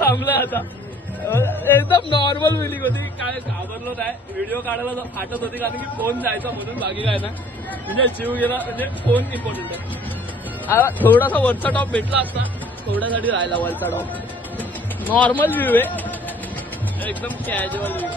थांबलं आता. एकदम नॉर्मल फिलिंग होती. काय घाबरलो नाही. व्हिडिओ काढायला फाटत होती कारण की फोन जायचा म्हणून. बाकी काय ना म्हणजे जीव गेला म्हणजे फोन इम्पॉर्टंट आहे. आता थोडासा वरचा टॉप भेटला असता. थोड्यासाठी राहिला वरचा टॉप. नॉर्मल व्ह्यू आहे एकदम कॅज्युअल व्ह्यू.